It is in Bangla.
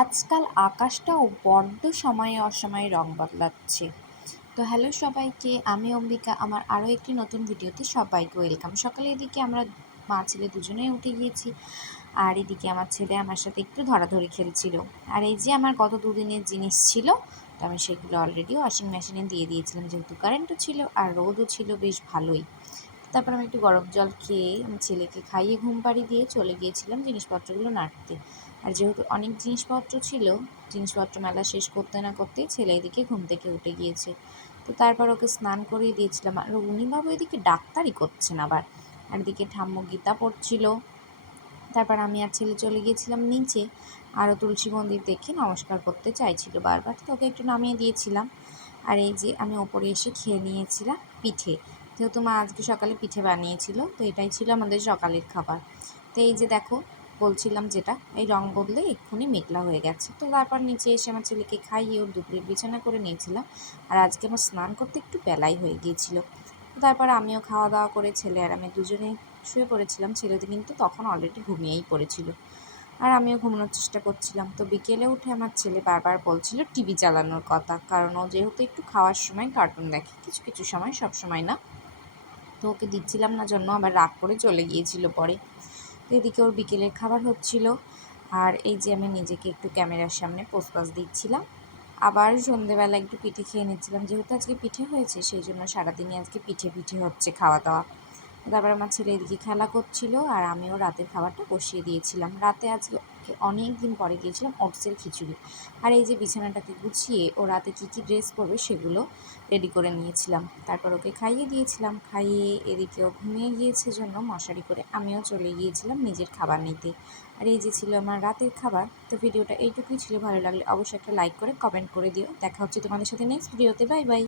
আজকাল আকাশটাও বড্ড সময়ে অসময়ে রং বদলাচ্ছে। তো হ্যালো সবাইকে, আমি অম্বিকা। আমার আরও একটি নতুন ভিডিওতে সবাইকে ওয়েলকাম। সকালে এদিকে আমরা মা ছেলে দুজনেই উঠে গিয়েছি, আর এদিকে আমার ছেলে আমার সাথে একটু ধরাধরি খেলছিল। আর এই যে আমার গত দুদিনের জিনিস ছিল, তো আমি সেগুলো অলরেডি ওয়াশিং মেশিনে দিয়ে দিয়েছিলাম, যেহেতু কারেন্টও ছিল আর রোদও ছিল বেশ ভালোই। তারপর আমি একটু গরম জল খেয়ে আমি ছেলেকে খাইয়ে ঘুম পাড়িয়ে দিয়ে চলে গিয়েছিলাম জিনিসপত্রগুলো নাড়তে। আর যেহেতু অনেক জিনিসপত্র ছিল, জিনিসপত্র মেলা শেষ করতে না করতেই ছেলে এদিকে ঘুম থেকে উঠে গিয়েছে। তো তারপর ওকে স্নান করিয়ে দিয়েছিলাম, আর উনি বাবু এদিকে ডাক্তারি করছেন আবার, আর এদিকে ঠাম্মু গীতা পড়ছিল। তারপর আমি আর ছেলে চলে গিয়েছিলাম নিচে, আরও তুলসী মন্দির দেখে নমস্কার করতে চাইছিল বারবার, তো ওকে একটু নামিয়ে দিয়েছিলাম। আর এই যে আমি ওপরে এসে খেয়ে নিয়েছিলাম পিঠে, যেহেতু মা আজকে সকালে পিঠে বানিয়েছিল, তো এটাই ছিল আমাদের সকালের খাবার। তো এই যে দেখো, বলছিলাম যেটা, এই রং বদলে এক্ষুনি মেঘলা হয়ে গেছে। তো তারপর নিচে এসে আমার ছেলেকে খাইয়ে ওর দুপুরের বিছানা করে নিয়েছিলাম। আর আজকে আমার স্নান করতে একটু বেলাই হয়ে গিয়েছিল। তারপর আমিও খাওয়া দাওয়া করে ছেলে আর আমি দুজনেই শুয়ে পড়েছিলাম। ছেলেটি কিন্তু তখন অলরেডি ঘুমিয়েই পড়েছিল, আর আমিও ঘুমানোর চেষ্টা করছিলাম। তো বিকেলে উঠে আমার ছেলে বারবার বলছিল টিভি চালানোর কথা, কারণ ও যেহেতু একটু খাওয়ার সময় কার্টুন দেখে, কিছু কিছু সময়, সব সময় না। তো ওকে দিচ্ছিলাম না জন্য আবার রাগ করে চলে গিয়েছিল পরে। তো এদিকে ওর বিকেলের খাবার হচ্ছিল, আর এই যে আমি নিজেকে একটু ক্যামেরার সামনে পোজ দিচ্ছিলাম। আবার সন্ধেবেলা একটু পিঠে খেয়ে নিচ্ছিলাম, যেহেতু আজকে পিঠে হয়েছে সেই জন্য সারাদিনই আজকে পিঠে পিঠে হচ্ছে খাওয়া দাওয়া। তারপর আমার ছেলে এদিকে খেলা করছিল, আর আমিও রাতের খাবারটা বসিয়ে দিয়েছিলাম। রাতে আজকে অনেক দিন পরে গিয়েছিলাম ওটসের খিচুড়ি। আর এই যে বিছানাটাকে গুছিয়ে ও রাতে কী কী ড্রেস পরবে সেগুলো রেডি করে নিয়েছিলাম। তারপর ওকে খাইয়ে দিয়েছিলাম, খাইয়ে এদিকে ও ঘুমিয়ে গিয়েছে জন্য মশারি করে আমিও চলে গিয়েছিলাম নিজের খাবার নিতে। আর এই যে ছিল আমার রাতের খাবার। তো ভিডিওটা এইটুকুই ছিল, ভালো লাগলে অবশ্যই একটা লাইক করে কমেন্ট করে দিও। দেখা হচ্ছে তোমাদের সাথে নেক্সট ভিডিওতে। Bye bye.